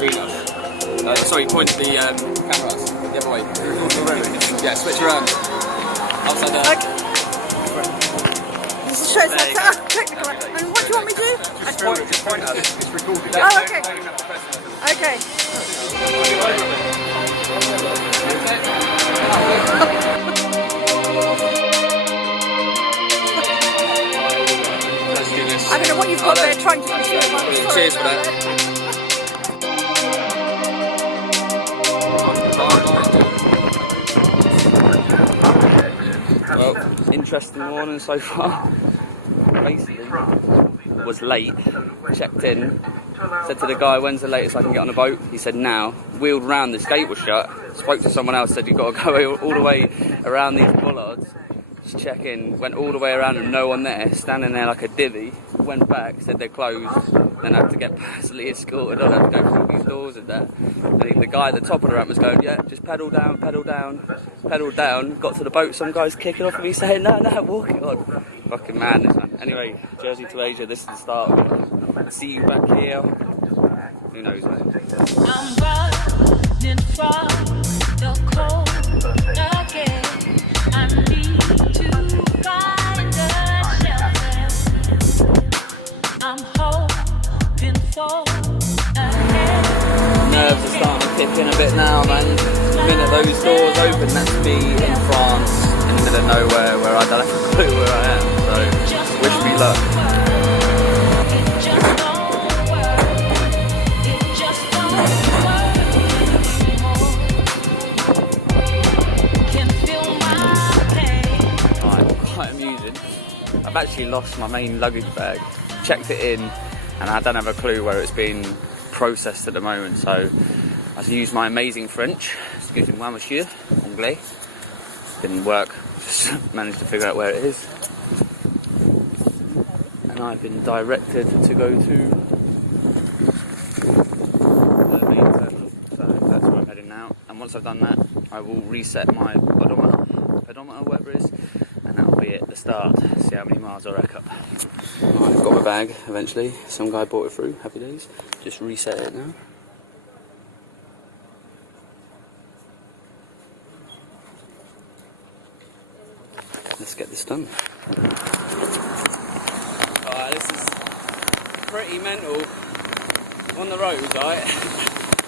between us. Sorry, point the cameras the other way. Yeah, switch around. Outside there. Okay. This shows how technical. And what do you want me to do? Just point at it. It's recorded. Oh, okay. Okay. Let's do this. I don't know what you've got there trying to do. Cheers for that. Well, interesting morning so far. Basically, was late, checked in, said to the guy, when's the latest I can get on a boat? He said now. Wheeled round, this gate was shut, spoke to someone else, said you've got to go all the way around these bollards, just check in, went all the way around and no one there, standing there like a divvy, went back, said they're closed, then had to get personally escorted on, had to go through all these doors and that. And the guy at the top of the ramp was going, yeah, just pedal down, pedaled down, got to the boat, some guy's kicking off of me saying, no, walk it on. Fucking madness, man. Anyway, Jersey to Asia, this is the start of it. See you back here. Who knows, mate? I'm running from the cold again. I need to find a shelter. I'm hoping for a hand. Nerves are starting to kick in a bit now, man. The minute those doors open, that's me in France, in the middle of nowhere, where I don't have a clue where I am. So, wish me luck. Quite amusing. I've actually lost my main luggage bag, checked it in, and I don't have a clue where it's being processed at the moment, so I used my amazing French. Excusez-moi, monsieur, anglais. Didn't work, just managed to figure out where it is. And I've been directed to go to the main terminal, so that's where I'm heading now. And once I've done that, I will reset my pedometer, whatever it is, and that'll be it, the start. See how many miles I rack up. Right, I've got my bag eventually. Some guy brought it through, happy days. Just reset it now. Let's get this done. Alright, this is pretty mental. On the road, right?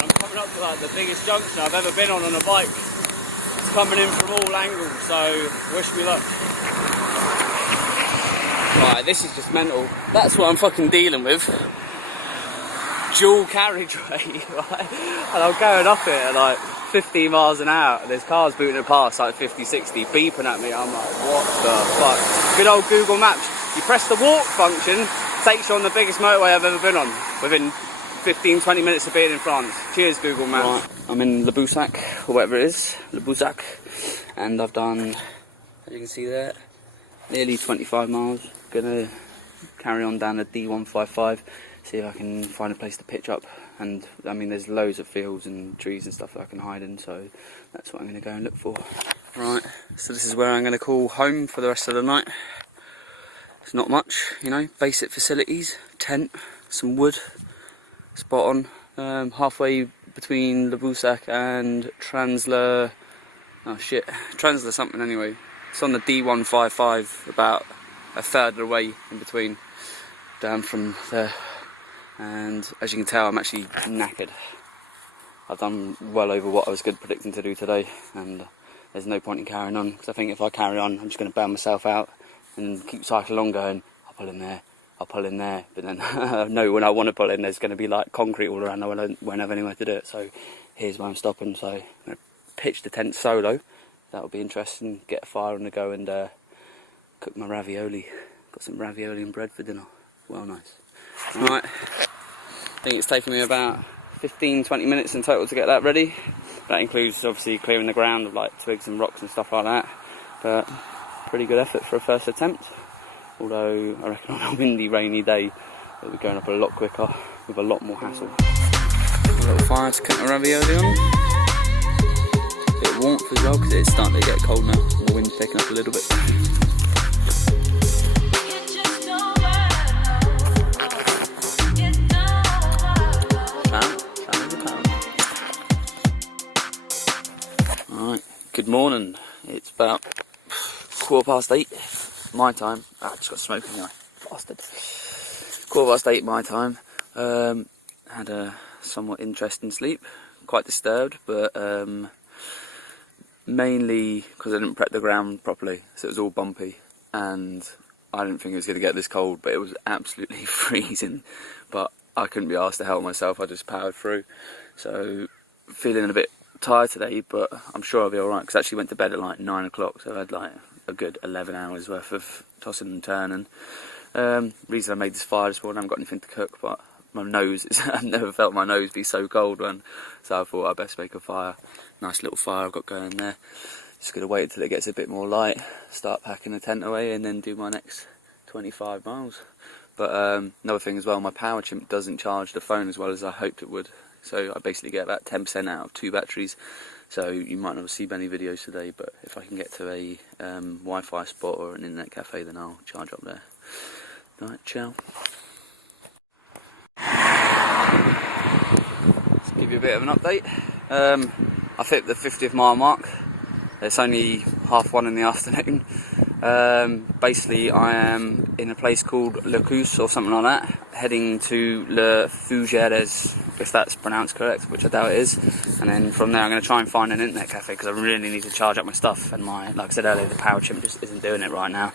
I'm coming up to like the biggest junction I've ever been on a bike. It's coming in from all angles, so wish me luck. Right, this is just mental. That's what I'm fucking dealing with. Dual carriageway, right? And I'm going up it at like 50 miles an hour. There's cars booting past like 50, 60, beeping at me. I'm like, what the fuck? Good old Google Maps. You press the walk function, takes you on the biggest motorway I've ever been on within 15, 20 minutes of being in France. Cheers, Google Maps. Right. I'm in Le Boussac, or whatever it is, Le Boussac, and I've done, as you can see there, nearly 25 miles. Gonna carry on down the D155, see if I can find a place to pitch up. And I mean, there's loads of fields and trees and stuff that I can hide in, so that's what I'm gonna go and look for. Right, so this is where I'm gonna call home for the rest of the night. It's not much, you know, basic facilities, tent, some wood, spot on. Halfway between Le Boussac and Transla, Transla something anyway. It's on the D155, about a third of the way in between, down from there. And as you can tell, I'm actually knackered. I've done well over what I was predicting to do today, and there's no point in carrying on, because I think if I carry on, I'm just going to burn myself out and keep cycling on going, I'll pull in there, but then I know when I want to pull in, there's going to be like concrete all around, I won't have anywhere to do it, so here's where I'm stopping. So I'm going to pitch the tent solo. That'll be interesting, get a fire on the go and cook my ravioli. Got some ravioli and bread for dinner, well nice. Right, I think it's taken me about 15-20 minutes in total to get that ready. That includes obviously clearing the ground of like twigs and rocks and stuff like that, but pretty good effort for a first attempt. Although I reckon on a windy, rainy day it'll be going up a lot quicker with a lot more hassle. A little fire to cook my ravioli on. A bit of warmth as well because it's starting to get cold now. The wind's picking up a little bit. Sound Good morning. It's about 8:15 my time. I just got smoke in the eye, bastard. 8:15 my time. Had a somewhat interesting sleep, quite disturbed, but mainly because I didn't prep the ground properly, so it was all bumpy, and I didn't think it was going to get this cold, but it was absolutely freezing. But I couldn't be asked to help myself, I just powered through. So feeling a bit tired today, but I'm sure I'll be alright, because I actually went to bed at like 9 o'clock, so I had like a good 11 hours worth of tossing and turning. Reason I made this fire this morning, I haven't got anything to cook, but my nose is, I've never felt my nose be so cold when, so I thought I'd best make a fire. Nice little fire I've got going there. Just gonna wait until it gets a bit more light, start packing the tent away, and then do my next 25 miles. But another thing as well, my power chimp doesn't charge the phone as well as I hoped it would. So I basically get about 10% out of 2 batteries. So you might not see many videos today, but if I can get to a Wi-Fi spot or an internet cafe, then I'll charge up there. Right, ciao. Let's give you a bit of an update. I've hit the 50th mile mark. It's only 1:30 in the afternoon. Basically, I am in a place called Le Cous or something like that, heading to Le Fougeres, if that's pronounced correct, which I doubt it is. And then from there, I'm going to try and find an internet cafe because I really need to charge up my stuff. And like I said earlier, the power chimp just isn't doing it right now.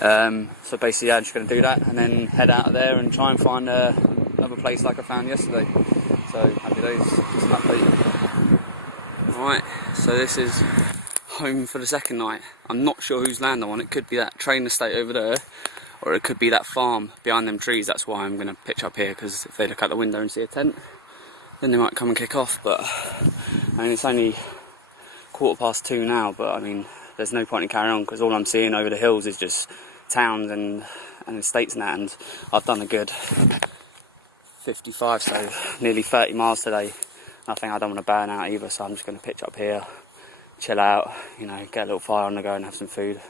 So basically, yeah, I'm just going to do that and then head out of there and try and find another place like I found yesterday. So happy days. Just an update. Right, so this is home for the second night. I'm not sure whose land I'm on. It could be that train estate over there, or it could be that farm behind them trees. That's why I'm going to pitch up here, because if they look out the window and see a tent, then they might come and kick off. But I mean, it's only 2:15 now, but I mean, there's no point in carrying on, because all I'm seeing over the hills is just towns and estates and that, and I've done a good 55, so nearly 30 miles today. I think I don't want to burn out either, so I'm just going to pitch up here, chill out, you know, get a little fire on the go and have some food,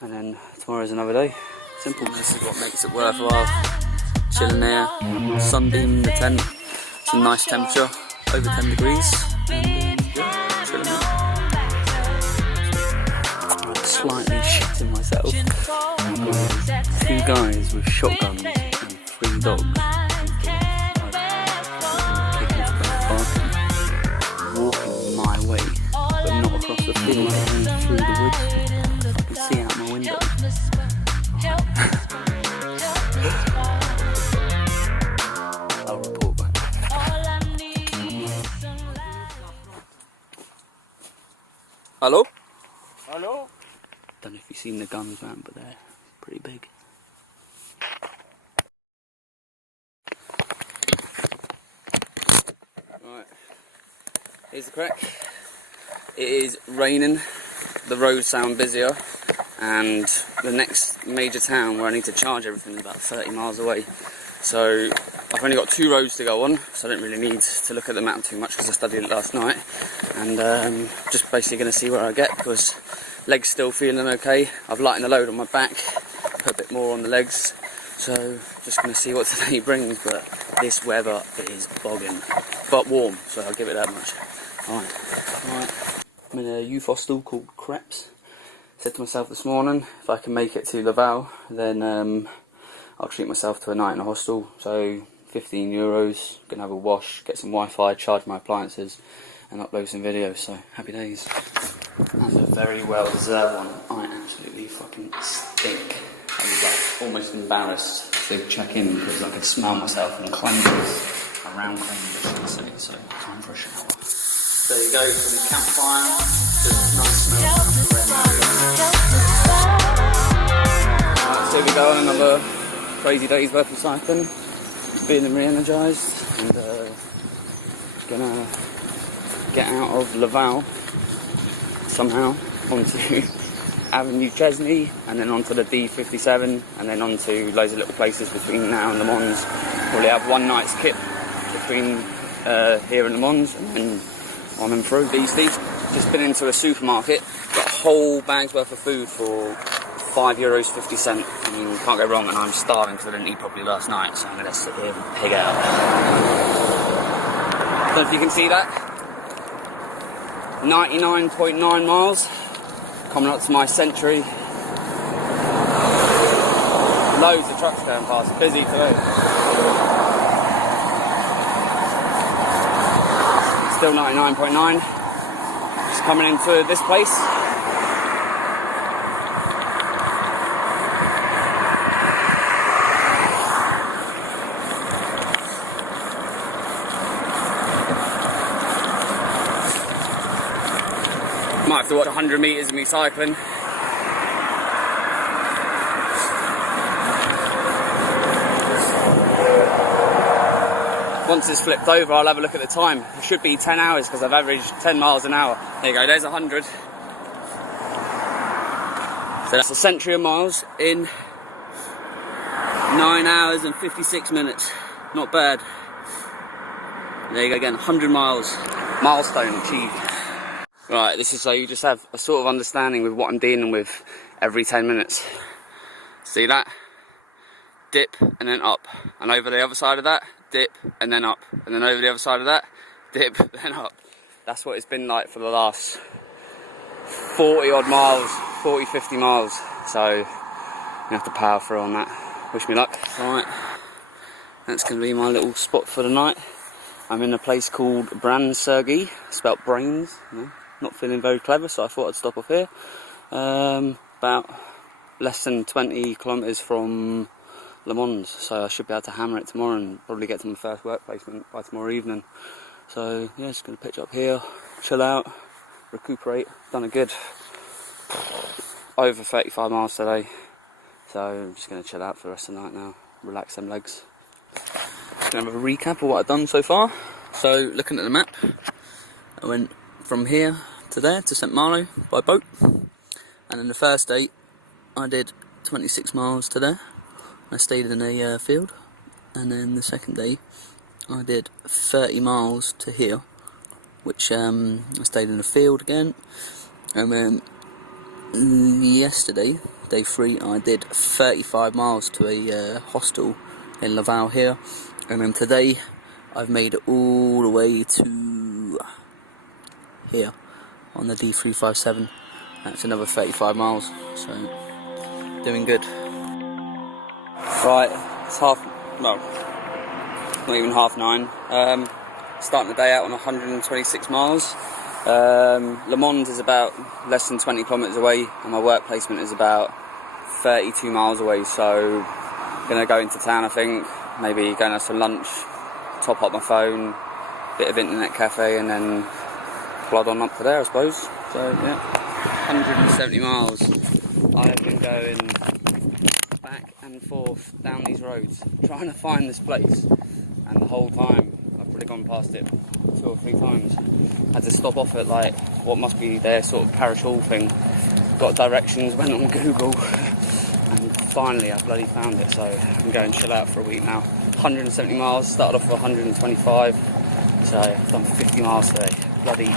and then tomorrow's another day. Simple. This is what makes it worthwhile. Chilling there, sunbeam in the tent, some nice temperature, over 10 degrees, and yeah, chilling there. Slightly shitting myself. 2 guys with shotguns and 3 dogs. Walking my way, but not across the field, through the woods. I can see out my window. I'll report back. Hello? Hello? Don't know if you've seen the guns, man, but they're pretty big. Right. Here's the crack. It is raining, the roads sound busier, and the next major town where I need to charge everything is about 30 miles away. So I've only got 2 roads to go on, so I don't really need to look at the map too much because I studied it last night. And just basically going to see where I get, because legs still feeling okay. I've lightened the load on my back, put a bit more on the legs. So just going to see what today brings, but this weather is bogging, but warm, so I'll give it that much. Alright. I'm in a youth hostel called Creps. Said to myself this morning, if I can make it to Evaille, then I'll treat myself to a night in a hostel. So €15, gonna have a wash, get some Wi-Fi, charge my appliances, and upload some videos. So happy days. That's a very well deserved one. I absolutely fucking stink. I was like almost embarrassed to check in because I could smell myself and cleanse around cleanse, I should say. So time for a shower. There you go, for the campfire. Just nice smell of the red. Alright, so here we go on another crazy day's worth of cycling. Feeling re-energised, and gonna get out of Evaille somehow onto Avenue Chesney, and then onto the D57, and then onto loads of little places between now and Le Mans. Probably have one night's kit between here and Le Mans, and then on and through these days. Just been into a supermarket, got a whole bag's worth of food for €5.50. I mean, can't go wrong, and I'm starving because I didn't eat properly last night, so I'm going to sit here and pig out. Don't know if you can see that. 99.9 miles. Coming up to my century. Loads of trucks going past, busy today. Still 99.9. Just coming into this place. Might have to watch 100 metres of me cycling. Once it's flipped over, I'll have a look at the time. It should be 10 hours because I've averaged 10 miles an hour. There you go, there's 100. So that's a century of miles in 9 hours and 56 minutes. Not bad. There you go again, 100 miles. Milestone achieved. Right, this is so you just have a sort of understanding with what I'm dealing with every 10 minutes. See that? Dip and then up. And over the other side of that, dip and then up. And then over the other side of that, dip, then up. That's what it's been like for the last 40 odd miles, 40, 50 miles. So you have to power through on that. Wish me luck. Alright, that's going to be my little spot for the night. I'm in a place called Bransergi, spelt brains, you know. Not feeling very clever, so I thought I'd stop off here. About less than 20 kilometres from Le Mans, so I should be able to hammer it tomorrow and probably get to my first work placement by tomorrow evening. So yeah, just going to pitch up here, chill out, recuperate. Done a good over 35 miles today, so I'm just going to chill out for the rest of the night now, relax them legs. Going to have a recap of what I've done so far. So looking at the map, I went from here to there, to Saint Malo by boat, and then the first day I did 26 miles to there. I stayed in a field, and then the second day I did 30 miles to here, which I stayed in a field again, and then yesterday, day 3, I did 35 miles to a hostel in Evaille here, and then today I've made it all the way to here on the D357. That's another 35 miles, so doing good. Right, it's not even 9:30. Starting the day out on 126 miles. Le Mans is about less than 20 kilometres away, and my work placement is about 32 miles away, so gonna go into town, I think, maybe go and have some lunch, top up my phone, bit of internet cafe, and then plod on up to there, I suppose. So yeah, 170 miles. I have been going back and forth down these roads, trying to find this place, and the whole time I've probably gone past it 2 or 3 times. I had to stop off at like what must be their sort of parish hall thing. Got directions, went on Google, and finally I bloody found it. So I'm going chill out for a week now. 170 miles. Started off with 125, so I've done 50 miles today. Bloody